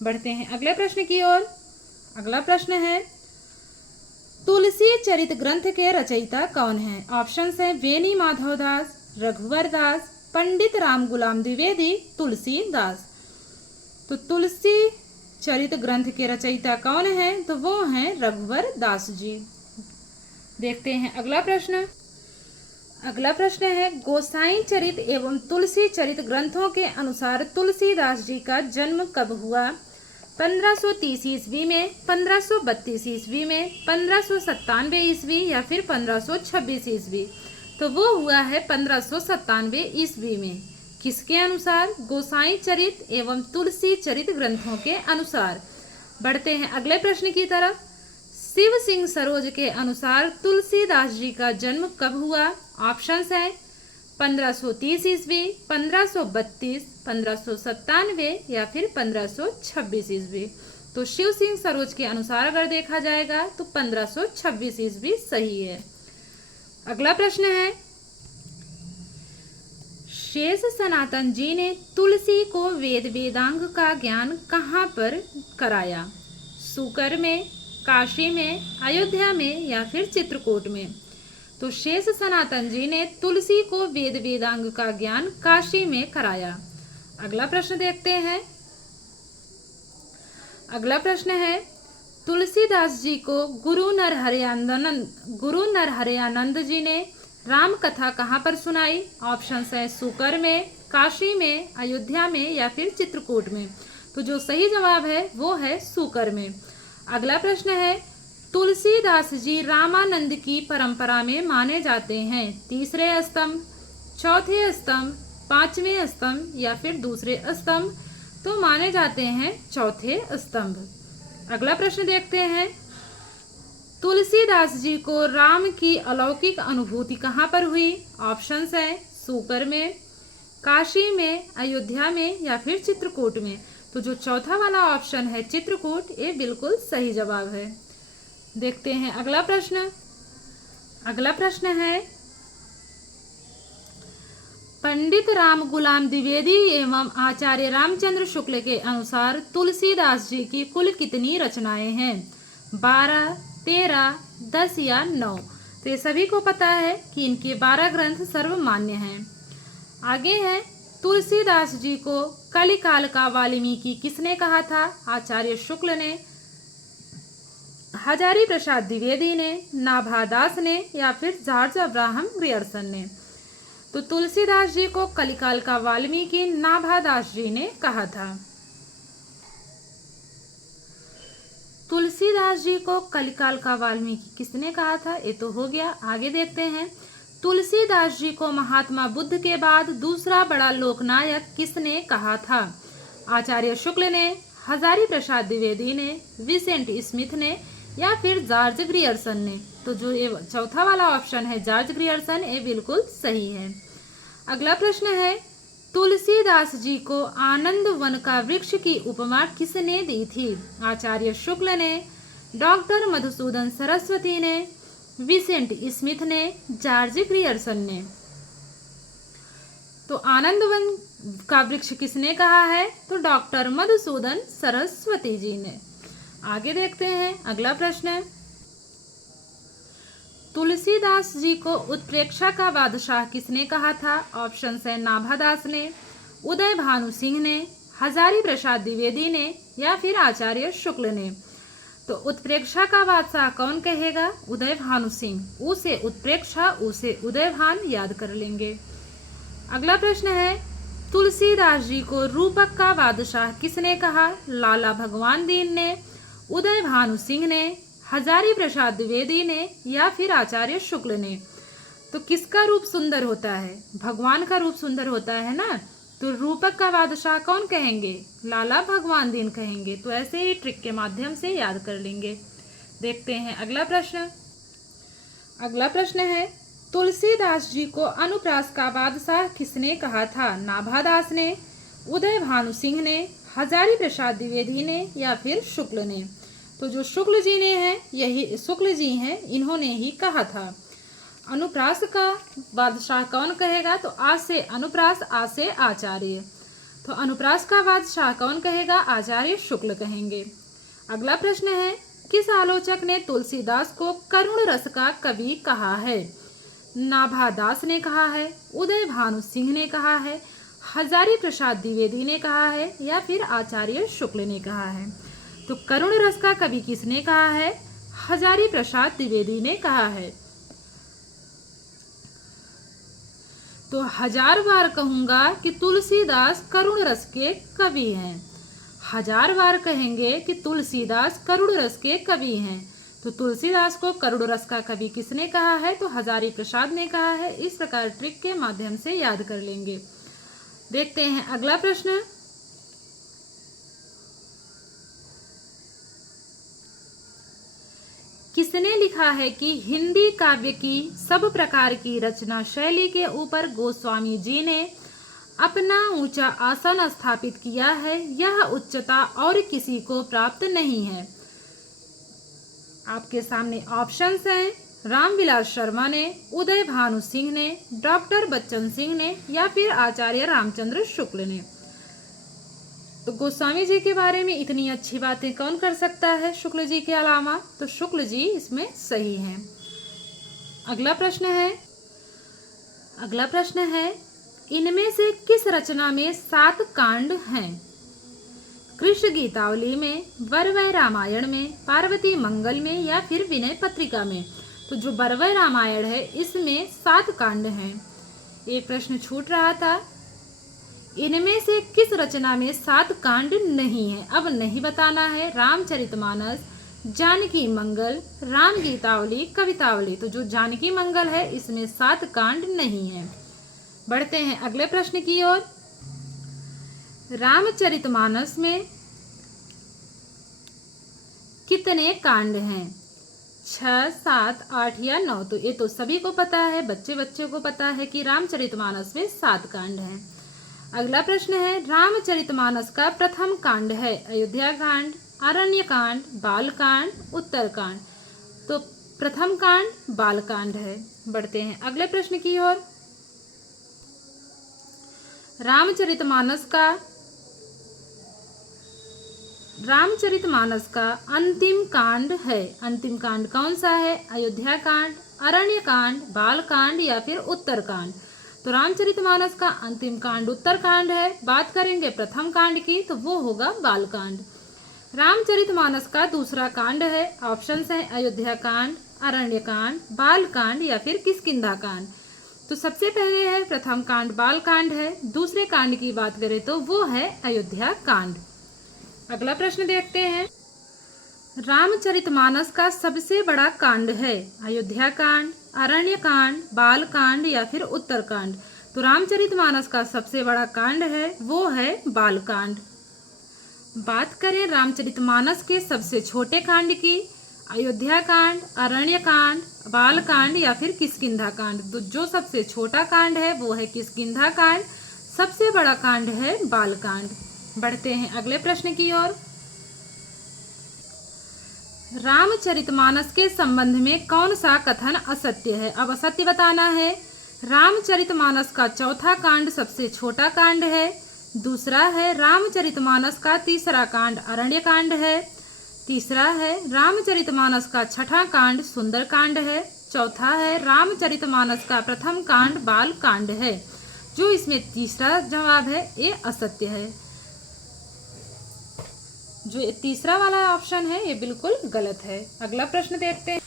बढ़ते हैं अगले प्रश्न की ओर। अगला प्रश्न है, तुलसी चरित ग्रंथ के रचयिता कौन हैं? ऑप्शन है वेणी माधव दास, रघुवर दास, पंडित राम गुलाम द्विवेदी, तुलसीदास। तो तुलसी चरित ग्रंथ के रचयिता कौन हैं? तो वो हैं रघुवर दास जी। देखते हैं अगला प्रश्न। अगला प्रश्न है, गोसाई चरित एवं तुलसी चरित ग्रंथों के अनुसार तुलसीदास जी का जन्म कब हुआ? 1530 ईस्वी में, 1532 ईस्वी में, 1597 ईस्वी या फिर 1526 ईस्वी? तो वो हुआ है 1597 ईस्वी में। किसके अनुसार? गोसाई चरित एवं तुलसी चरित ग्रंथों के अनुसार। बढ़ते हैं अगले प्रश्न की तरफ। शिव सिंह सरोज के अनुसार तुलसीदास जी का जन्म कब हुआ? ऑप्शन है 1530 ईस्वी, 1532, 1597 या फिर 1526 ईस्वी? तो शिव सिंह सरोज के अनुसार अगर देखा जाएगा तो 1526 ईस्वी सही है। अगला प्रश्न है, शेष सनातन जी ने तुलसी को वेद वेदांग का ज्ञान कहाँ पर कराया? सूकर में, काशी में, अयोध्या में या फिर चित्रकूट में? तो शेष सनातन जी ने तुलसी को वेद वेदांग का ज्ञान काशी में कराया। अगला प्रश्न देखते हैं। अगला प्रश्न है, तुलसीदास जी को गुरु नरहरयानंद जी ने राम कथा कहाँ पर सुनाई? ऑप्शन है सूकर में, काशी में, अयोध्या में या फिर चित्रकूट में। तो जो सही जवाब है वो है सूकर में। अगला प्रश्न है, तुलसीदास जी रामानंद की परंपरा में माने जाते हैं? तीसरे स्तंभ, चौथे स्तंभ, पांचवें स्तंभ या फिर दूसरे स्तंभ? तो माने जाते हैं चौथे स्तंभ। अगला प्रश्न देखते हैं, तुलसीदास जी को राम की अलौकिक अनुभूति कहाँ पर हुई? ऑप्शंस है सूकर में, काशी में, अयोध्या में या फिर चित्रकूट में। तो जो चौथा वाला ऑप्शन है चित्रकूट, ये बिल्कुल सही जवाब है। देखते हैं अगला प्रश्न। अगला प्रश्न है, पंडित राम गुलाम द्विवेदी एवं आचार्य रामचंद्र शुक्ल के अनुसार तुलसीदास जी की कुल कितनी रचनाएं हैं? 12, 13, 10 या 9? तो ये सभी को पता है कि इनके 12 ग्रंथ सर्वमान्य हैं। आगे है, तुलसीदास जी को कलिकाल का वाल्मीकि किसने कहा था? आचार्य शुक्ल ने, हजारी प्रसाद द्विवेदी ने, नाभादास ने या फिर जॉर्ज अब्राहम ग्रियर्सन ने? तो तुलसीदास जी को कलिकाल का वाल्मीकि नाभादास जी ने कहा था। तुलसीदास जी को कलिकाल का वाल्मीकि किसने कहा था? ये तो हो गया। आगे देखते हैं, तुलसीदास जी को महात्मा बुद्ध के बाद दूसरा बड़ा लोकनायक किसने कहा था? आचार्य शुक्ल ने, हजारी प्रसाद द्विवेदी ने, विसेंट स्मिथ ने या फिर जॉर्ज ग्रियर्सन ने? तो जो ये चौथा वाला ऑप्शन है जॉर्ज ग्रियर्सन, ये बिल्कुल सही है। अगला प्रश्न है, तुलसीदास जी को आनंद वन का वृक्ष की उपमा किसने दी थी? आचार्य शुक्ल ने, डॉक्टर मधुसूदन सरस्वती ने, विसेंट स्मिथ ने, जॉर्ज ग्रियर्सन ने? तो आनंद वन का वृक्ष किसने कहा है? तो डॉक्टर मधुसूदन सरस्वती जी ने। आगे देखते हैं अगला प्रश्न, तुलसीदास जी को उत्प्रेक्षा का बादशाह किसने कहा था? ऑप्शन है नाभादास ने, उदय भानु सिंह ने, हजारी प्रसाद द्विवेदी ने या फिर आचार्य शुक्ल ने? तो उत्प्रेक्षा का बादशाह कौन कहेगा? उदय भानु सिंह। उ से उत्प्रेक्षा, उ से उदय भान याद कर लेंगे। अगला प्रश्न है, तुलसीदास जी को रूपक का बादशाह किसने कहा? लाला भगवान दीन ने, उदय भानु सिंह ने, हजारी प्रसाद द्विवेदी ने या फिर आचार्य शुक्ल ने? तो किसका रूप सुंदर होता है? भगवान का रूप सुंदर होता है ना, तो रूपक का बादशाह कौन कहेंगे? लाला भगवान दीन कहेंगे। तो ऐसे ही ट्रिक के माध्यम से याद कर लेंगे। देखते हैं अगला प्रश्न। अगला प्रश्न है, तुलसीदास जी को अनुप्रास का बादशाह किसने कहा था? नाभादास ने, उदय भानु सिंह ने, हजारी प्रसाद द्विवेदी ने या फिर शुक्ल ने? तो जो शुक्ल जी ने हैं, यही शुक्ल जी हैं, इन्होंने ही कहा था। अनुप्रास का बादशाह कौन कहेगा? तो आ से अनुप्रास, आ से आचार्य। तो अनुप्रास का बादशाह कौन कहेगा? आचार्य शुक्ल कहेंगे। अगला प्रश्न है, किस आलोचक ने तुलसीदास को करुण रस का कवि कहा है? नाभादास ने कहा है, उदय भानु सिंह ने कहा है, हजारी प्रसाद द्विवेदी ने कहा है या फिर आचार्य शुक्ल ने कहा है? तो करुण रस का कवि किसने कहा है? हजारी प्रसाद द्विवेदी ने कहा है। तो 1000 बार कहूंगा कि तुलसीदास करुण रस के कवि हैं। 1000 बार कहेंगे कि तुलसीदास करुण रस के कवि हैं। तो तुलसीदास को करुण रस का कवि किसने कहा है? तो हजारी प्रसाद ने कहा है। इस प्रकार ट्रिक के माध्यम से याद कर लेंगे। देखते हैं अगला प्रश्न। किसने लिखा है कि हिंदी काव्य की सब प्रकार की रचना शैली के ऊपर गोस्वामी जी ने अपना ऊंचा आसन स्थापित किया है? यह उच्चता और किसी को प्राप्त नहीं है। आपके सामने ऑप्शंस हैं, रामविलास शर्मा ने, उदय भानु सिंह ने, डॉक्टर बच्चन सिंह ने या फिर आचार्य रामचंद्र शुक्ल ने? तो गोस्वामी जी के बारे में इतनी अच्छी बातें कौन कर सकता है शुक्ल जी के अलावा? तो शुक्ल जी इसमें सही हैं। अगला प्रश्न है, इनमें से किस रचना में 7 कांड हैं? कृष्ण गीतावली में, वरवय रामायण में, पार्वती मंगल में या फिर विनय पत्रिका में? तो जो वरवय रामायण है इसमें 7 कांड हैं। एक प्रश्न छूट रहा था, इनमें से किस रचना में 7 कांड नहीं है? अब नहीं बताना है। रामचरितमानस, जानकी मंगल, राम गीतावली, कवितावली। तो जो जानकी मंगल है इसमें 7 कांड नहीं है। बढ़ते हैं अगले प्रश्न की ओर। रामचरितमानस में कितने कांड हैं? 6, 7, 8 या 9? तो ये तो सभी को पता है, बच्चे को पता है कि रामचरितमानस में 7 कांड हैं। अगला प्रश्न है, रामचरितमानस का प्रथम कांड है अयोध्या कांड, अरण्य कांड, बाल कांड, उत्तर कांड। तो प्रथम कांड बाल कांड है। बढ़ते हैं अगले प्रश्न की ओर। रामचरितमानस का अंतिम कांड है। अंतिम कांड कौन सा है? अयोध्या कांड, अरण्य कांड, बाल कांड या फिर उत्तर कांड? तो रामचरितमानस का अंतिम कांड उत्तर कांड है। बात करेंगे प्रथम कांड की तो वो होगा बाल कांड। रामचरितमानस का दूसरा कांड है, ऑप्शंस हैं अयोध्या कांड, अरण्य कांड, बाल कांड या फिर किष्किंधा कांड। तो सबसे पहले है प्रथम कांड बाल कांड है। दूसरे कांड की बात करें तो वो है अयोध्या कांड। अगला प्रश्न देखते हैं, रामचरितमानस का सबसे बड़ा कांड है अयोध्या कांड, अरण्य कांड, बाल कांड या फिर उत्तर कांड? तो रामचरितमानस का सबसे बड़ा कांड है वो है बाल कांड। बात करें रामचरितमानस के सबसे छोटे कांड की, अयोध्या कांड, अरण्य कांड, बाल कांड या फिर किष्किंधा कांड? तो जो सबसे छोटा कांड है वो है किष्किंधा कांड, सबसे बड़ा कांड है बाल कांड। बढ़ते हैं अगले प्रश्न की ओर। रामचरितमानस के संबंध में कौन सा कथन असत्य है? अब असत्य बताना है। रामचरितमानस का चौथा कांड सबसे छोटा कांड है। दूसरा है रामचरितमानस का तीसरा कांड अरण्य कांड है। तीसरा है रामचरितमानस का छठा कांड सुंदर कांड है। चौथा है रामचरितमानस का प्रथम कांड बाल कांड है। जो इसमें तीसरा जवाब है ये असत्य है। जो तीसरा वाला ऑप्शन है ये बिल्कुल गलत है। अगला प्रश्न देखते हैं,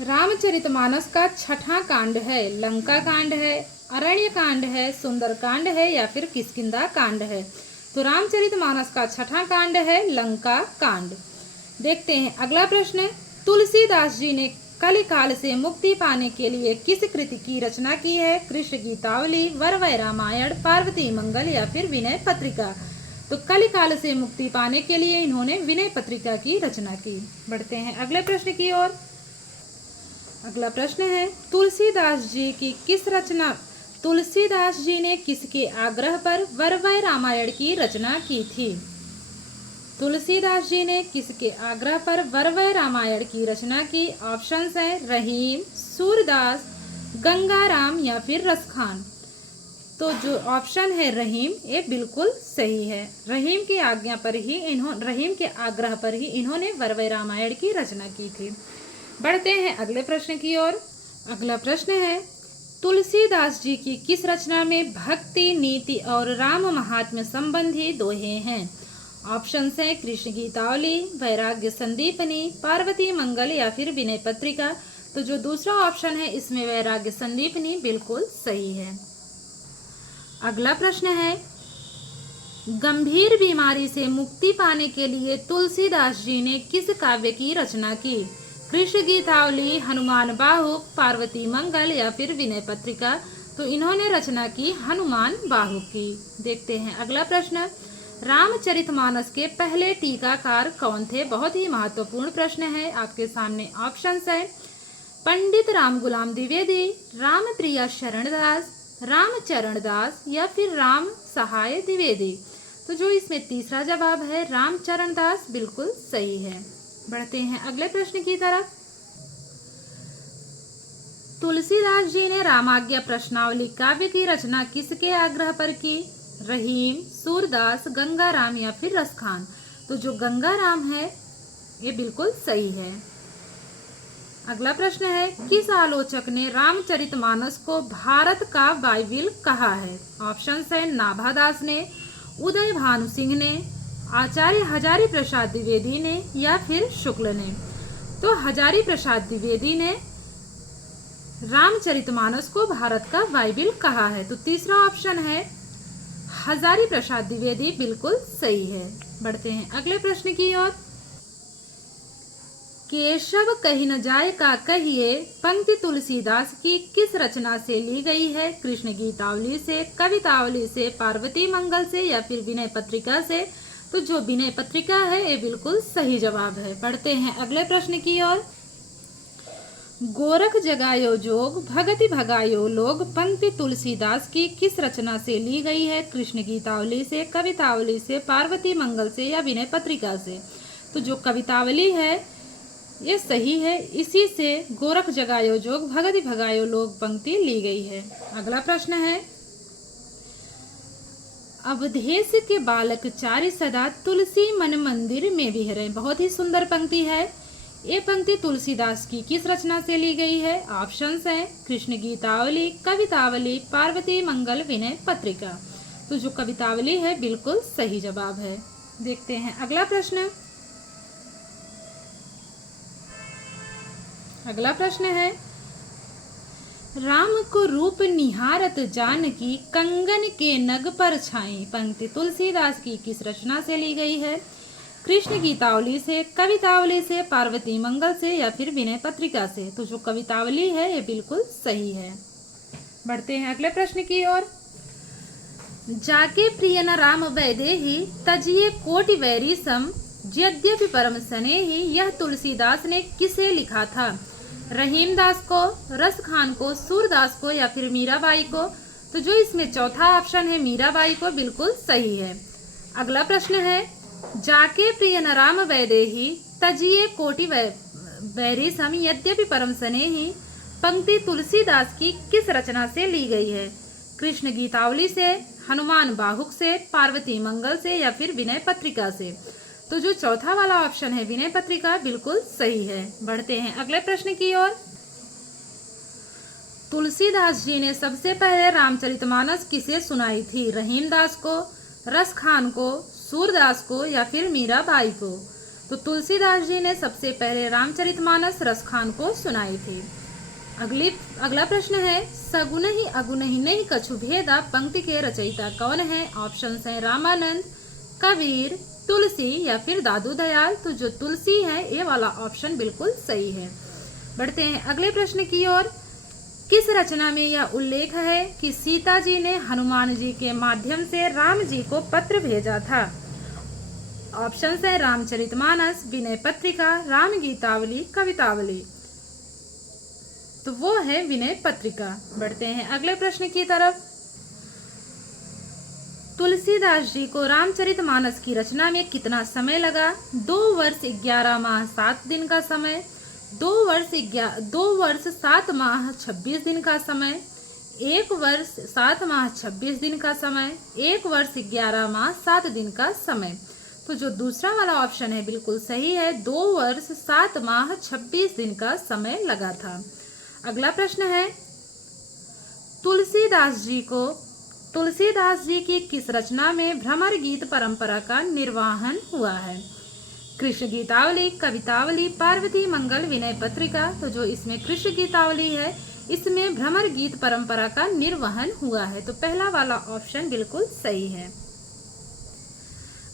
रामचरितमानस का छठा कांड है लंका कांड है, अरण्य कांड है, सुंदर कांड है या फिर किष्किंधा कांड है? तो रामचरितमानस का छठा कांड है लंका कांड। देखते हैं अगला प्रश्न, तुलसीदास जी ने कलिकाल से मुक्ति पाने के लिए किस कृति की रचना की है? कृष्ण गीतावली, वरवय रामायण, पार्वती मंगल या फिर विनय पत्रिका? तो कलिकाल से मुक्ति पाने के लिए इन्होंने विनय पत्रिका की रचना की। बढ़ते हैं अगले प्रश्न की ओर। अगला प्रश्न है, तुलसीदास जी ने किसके आग्रह पर वरवय रामायण की रचना की थी? तुलसीदास जी ने किसके आग्रह पर वरवय रामायण की रचना की? ऑप्शंस हैं रहीम, सूरदास, गंगाराम या फिर रसखान? तो जो ऑप्शन है रहीम ये बिल्कुल सही है। रहीम के आग्रह पर ही इन्होंने वरवय रामायण की रचना की थी। बढ़ते हैं अगले प्रश्न की ओर। अगला प्रश्न है, तुलसीदास जी की किस रचना में भक्ति, नीति और राम महात्म्य संबंधी दोहे हैं? ऑप्शन है कृष्ण गीतावली, वैराग्य संदीपनी, पार्वती मंगल या फिर विनय पत्रिका? तो जो दूसरा ऑप्शन है इसमें वैराग्य संदीपनी बिल्कुल सही है। अगला प्रश्न है, गंभीर बीमारी से मुक्ति पाने के लिए तुलसीदास जी ने किस काव्य की रचना की? कृष्ण गीतावली, हनुमान बाहुक, पार्वती मंगल या फिर विनय पत्रिका? तो इन्होंने रचना की हनुमान बाहुक की। देखते हैं अगला प्रश्न, रामचरितमानस के पहले टीकाकार कौन थे? बहुत ही महत्वपूर्ण प्रश्न है। आपके सामने ऑप्शंस है पंडित राम गुलाम द्विवेदी, रामप्रिया शरणदास, रामचरण दास या फिर राम सहाय द्विवेदी? तो जो इसमें तीसरा जवाब है रामचरण दास बिल्कुल सही है। बढ़ते हैं अगले प्रश्न की तरफ। तुलसीदास जी ने रामाज्ञा प्रश्नावली काव्य की रचना किसके आग्रह पर की? रहीम, सूरदास, गंगाराम या फिर रसखान? तो जो गंगाराम है ये बिल्कुल सही है। अगला प्रश्न है, किस आलोचक ने रामचरितमानस को भारत का बाइबिल कहा है? ऑप्शंस है नाभादास ने, उदय भानु सिंह ने, आचार्य हजारी प्रसाद द्विवेदी ने या फिर शुक्ल ने? तो हजारी प्रसाद द्विवेदी ने रामचरितमानस को भारत का बाइबिल कहा है। तो तीसरा ऑप्शन है हजारी प्रसाद द्विवेदी बिल्कुल सही है। बढ़ते हैं अगले प्रश्न की ओर। केशव कही न जाए का कहिए पंक्ति तुलसीदास की किस रचना से ली गई है? कृष्ण गीतावली से, कवितावली से, पार्वती मंगल से या फिर विनय पत्रिका से? तो जो विनय पत्रिका है ये बिल्कुल सही जवाब है। बढ़ते हैं अगले प्रश्न की ओर। गोरख जगायो जोग भगति भगायो लोग पंक्ति तुलसीदास की किस रचना से ली गई है? कृष्ण गीतावली से, कवितावली से, पार्वती मंगल से या विनय पत्रिका से? तो जो कवितावली है ये सही है, इसी से गोरख जगायो जोग भगति भगायो लोग पंक्ति ली गई है। अगला प्रश्न है अवधेश के बालक चारि सदा तुलसी मन मंदिर में विहरे। बहुत ही सुंदर पंक्ति है। ये पंक्ति तुलसीदास की किस रचना से ली गई है? ऑप्शंस हैं कृष्ण गीतावली, कवितावली, पार्वती मंगल, विनय पत्रिका। तो जो कवितावली है बिल्कुल सही जवाब है। देखते हैं अगला प्रश्न। अगला प्रश्न है राम को रूप निहारत जानकी कंगन के नग पर छाई पंक्ति तुलसीदास की किस रचना से ली गई है? कृष्ण गीतावली से, कवितावली से, पार्वती मंगल से या फिर विनय पत्रिका से? तो जो कवितावली है ये बिल्कुल सही है। बढ़ते हैं अगले प्रश्न की ओर। जाके प्रिय न राम वैदेही तजिए कोटि वैरी सम यद्यपि परम स्नेही। यह तुलसीदास ने किसे लिखा था? रहीम दास को, रस खान को, सूरदास को या फिर मीराबाई को? तो जो इसमें चौथा ऑप्शन है मीराबाई को बिल्कुल सही है। अगला प्रश्न है जाके प्रिय न राम वैदेही तजिए कोटि वैरी सम यद्यपि परम स्नेही पंक्ति तुलसीदास की किस रचना से ली गई है? कृष्ण गीतावली से, हनुमान बाहुक से, पार्वती मंगल से या फिर विनय पत्रिका से? तो जो चौथा वाला ऑप्शन है विनय पत्रिका बिल्कुल सही है। बढ़ते हैं अगले प्रश्न की ओर। तुलसीदास जी ने सबसे पहले रामचरितमानस किसे सुनाई थी? रहीम दास को, रस खान को, सूरदास को या फिर मीराबाई को? तो तुलसीदास जी ने सबसे पहले रामचरितमानस रस खान को सुनाई थी। अगला प्रश्न है सगुन ही अगुन ही नहीं कछु भेदा पंक्ति के रचयिता कौन है? ऑप्शन है रामानंद, कबीर, तुलसी या फिर दादू दयाल? तो जो तुलसी है ये वाला ऑप्शन बिल्कुल सही है। बढ़ते हैं अगले प्रश्न की ओर। किस रचना में यह उल्लेख है कि सीता जी ने हनुमान जी के माध्यम से राम जी को पत्र भेजा था? ऑप्शन है रामचरितमानस, विनय पत्रिका, राम गीतावली, कवितावली। तो वो है विनय पत्रिका। बढ़ते हैं अगले प्रश्न की तरफ। तुलसीदास जी को रामचरितमानस की रचना में कितना समय लगा? 2 वर्ष 11 माह 7 दिन का समय, 2 वर्ष 7 माह 26 दिन का समय, 1 वर्ष 7 माह 26 दिन का समय, 1 वर्ष 11 माह 7 दिन का समय। तो जो दूसरा वाला ऑप्शन है बिल्कुल सही है, 2 वर्ष 7 माह 26 दिन का समय लगा था। अगला प्रश्न है तुलसीदास जी की किस रचना में भ्रमर गीत परंपरा का निर्वहन हुआ है? कृष्ण गीतावली, कवितावली, पार्वती मंगल, विनय पत्रिका? तो जो इसमें कृष्ण गीतावली है इसमें भ्रमर गीत परंपरा का निर्वहन हुआ है। तो पहला वाला ऑप्शन बिल्कुल सही है।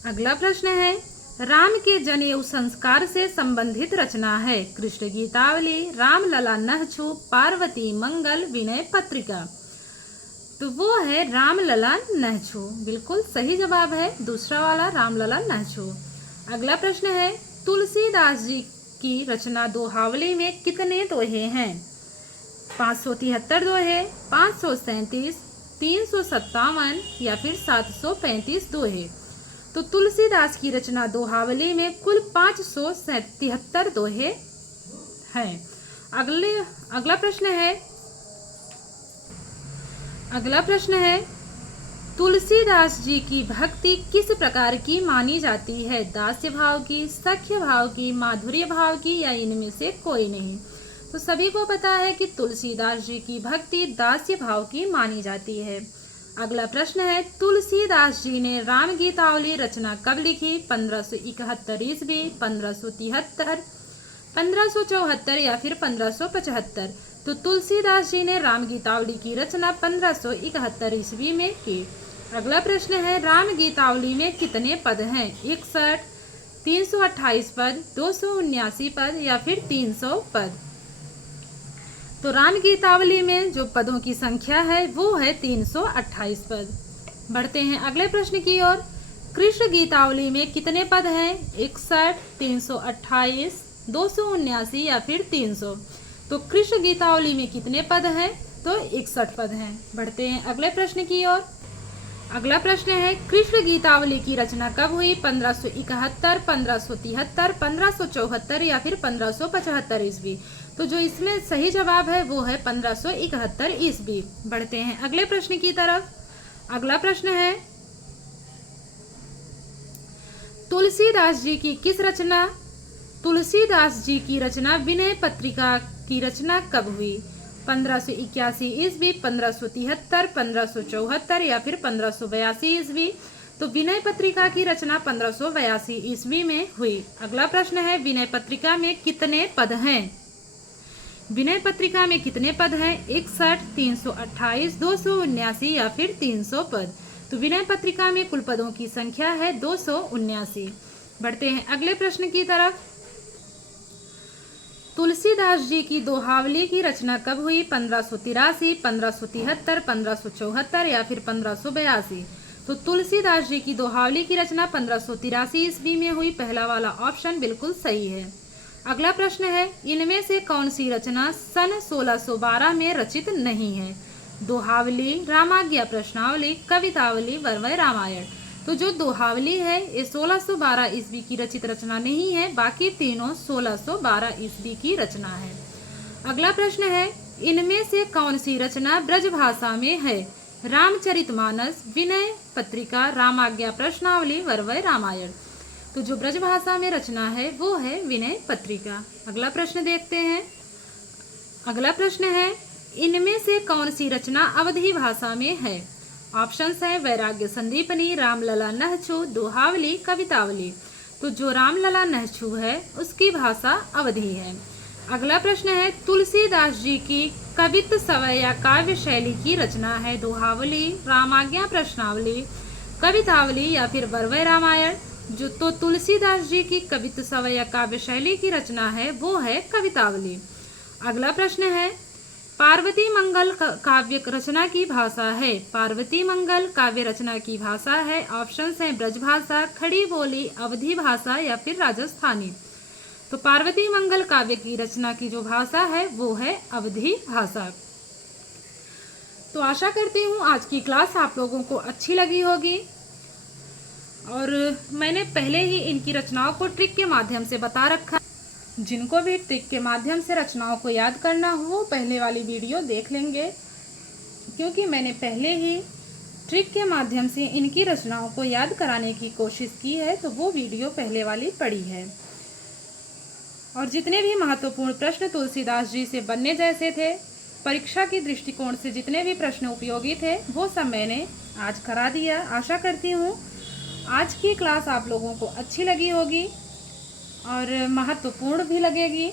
अगला प्रश्न है राम के जनेऊ संस्कार से संबंधित रचना है? कृष्ण गीतावली, रामलला नहछु, पार्वती मंगल, विनय पत्रिका? तो वो है रामलला नहछु। बिल्कुल सही जवाब है दूसरा वाला रामलला नहछु। अगला प्रश्न है तुलसीदास जी की रचना दोहावली में कितने दोहे हैं? 573 दोहे, 537, 357 या फिर 735 दोहे? तो तुलसीदास की रचना दोहावली में कुल 573 दोहे हैं। अगला प्रश्न है तुलसीदास जी की भक्ति किस प्रकार की मानी जाती है? दास्य भाव की, सख्य भाव की, माधुर्य भाव की या इनमें से कोई नहीं? तो सभी को पता है कि तुलसीदास जी की भक्ति दास्य भाव की मानी जाती है। अगला प्रश्न है, तुलसीदास जी ने राम गीतावली रचना कब लिखी? 1571 ईस्वी, 1573, 1574 या फिर 1575? तो तुलसीदास जी ने राम गीतावली की रचना 1571 ईस्वी में की। अगला प्रश्न है, राम गीतावली में कितने पद हैं? 61, 328 पद, 279 पद या फिर 300 पद? तो राम गीतावली में जो पदों की संख्या है वो है 328 पद। बढ़ते हैं अगले प्रश्न की ओर। कृष्ण गीतावली में कितने पद हैं? 61, 328, 279 या फिर 300? तो कृष्ण गीतावली में कितने पद हैं? तो 61 पद हैं। बढ़ते हैं अगले प्रश्न की ओर। अगला प्रश्न है, कृष्ण गीतावली की रचना कब हुई? 1571, 1573, 1574 या फिर 1575 ईस्वी? तो जो इसमें सही जवाब है वो है 1571 ईस्वी। बढ़ते हैं अगले प्रश्न की तरफ। अगला प्रश्न है, तुलसीदास जी की किस रचना तुलसीदास जी की रचना विनय पत्रिका की रचना कब हुई? 1581 ईस्वी, 1573, 1574 या फिर 1582 ईस्वी? तो विनय पत्रिका की रचना 1582 ईस्वी में हुई। अगला प्रश्न है, विनय पत्रिका में कितने पद हैं? विनय पत्रिका में कितने पद हैं? 61, 328, 279 या फिर 300 पद? तो विनय पत्रिका में कुल पदों की संख्या है 279। बढ़ते हैं अगले प्रश्न की तरफ। तुलसीदास जी की दोहावली की रचना कब हुई? 1583, 1573, 1574 या फिर 1582? तो तुलसीदास जी की दोहावली की रचना 1583 ईस्वी में हुई। पहला वाला ऑप्शन बिल्कुल सही है। अगला प्रश्न है, इनमें से कौन सी रचना सन 1612 में रचित नहीं है? दोहावली, रामाज्ञा प्रश्नावली, कवितावली, वरवय रामायण? तो जो दोहावली है ये 1612 ईस्वी की रचित रचना नहीं है, बाकी तीनों 1612 ईस्वी की रचना है। अगला प्रश्न है, इनमें से कौन सी रचना ब्रज भाषा में है? रामचरितमानस, विनय पत्रिका, रामाज्ञा प्रश्नावली, वरवय रामायण? तो जो ब्रज भाषा में रचना है वो है विनय पत्रिका। अगला प्रश्न देखते हैं। अगला प्रश्न है, इनमें से कौन सी रचना अवधी भाषा में है? ऑप्शंस है वैराग्य संदीपनी, रामलला नहछु, दोहावली, कवितावली? तो जो रामलला नहछु है उसकी भाषा अवधी है। अगला प्रश्न है, तुलसीदास जी की कवित्त सवय या काव्य शैली की रचना है? दोहावली, रामाज्ञा प्रश्नावली, कवितावली या फिर वरवय रामायण? जो तो तुलसीदास जी की कवित्त सवय या काव्य शैली की रचना है वो है कवितावली। अगला प्रश्न है, पार्वती मंगल काव्य रचना की भाषा है? पार्वती मंगल काव्य रचना की भाषा है, ऑप्शंस हैं ब्रजभाषा, खड़ी बोली, अवधी भाषा या फिर राजस्थानी? तो पार्वती मंगल काव्य की रचना की जो भाषा है वो है अवधी भाषा। तो आशा करती हूँ आज की क्लास आप लोगों को अच्छी लगी होगी और मैंने पहले ही इनकी रचनाओं को ट्रिक के माध्यम से बता रखा। जिनको भी ट्रिक के माध्यम से रचनाओं को याद करना हो वो पहले वाली वीडियो देख लेंगे, क्योंकि मैंने पहले ही ट्रिक के माध्यम से इनकी रचनाओं को याद कराने की कोशिश की है, तो वो वीडियो पहले वाली पड़ी है। और जितने भी महत्वपूर्ण प्रश्न तुलसीदास जी से बनने जैसे थे, परीक्षा के दृष्टिकोण से जितने भी प्रश्न उपयोगी थे वो सब मैंने आज करा दिया। आशा करती हूँ आज की क्लास आप लोगों को अच्छी लगी होगी और महत्वपूर्ण भी लगेगी।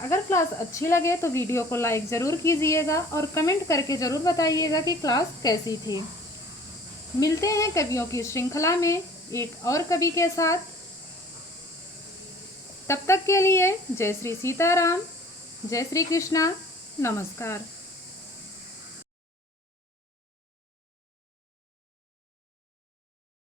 अगर क्लास अच्छी लगे तो वीडियो को लाइक ज़रूर कीजिएगा और कमेंट करके ज़रूर बताइएगा कि क्लास कैसी थी। मिलते हैं कवियों की श्रृंखला में एक और कवि के साथ। तब तक के लिए जय श्री सीताराम, जय श्री कृष्णा, नमस्कार।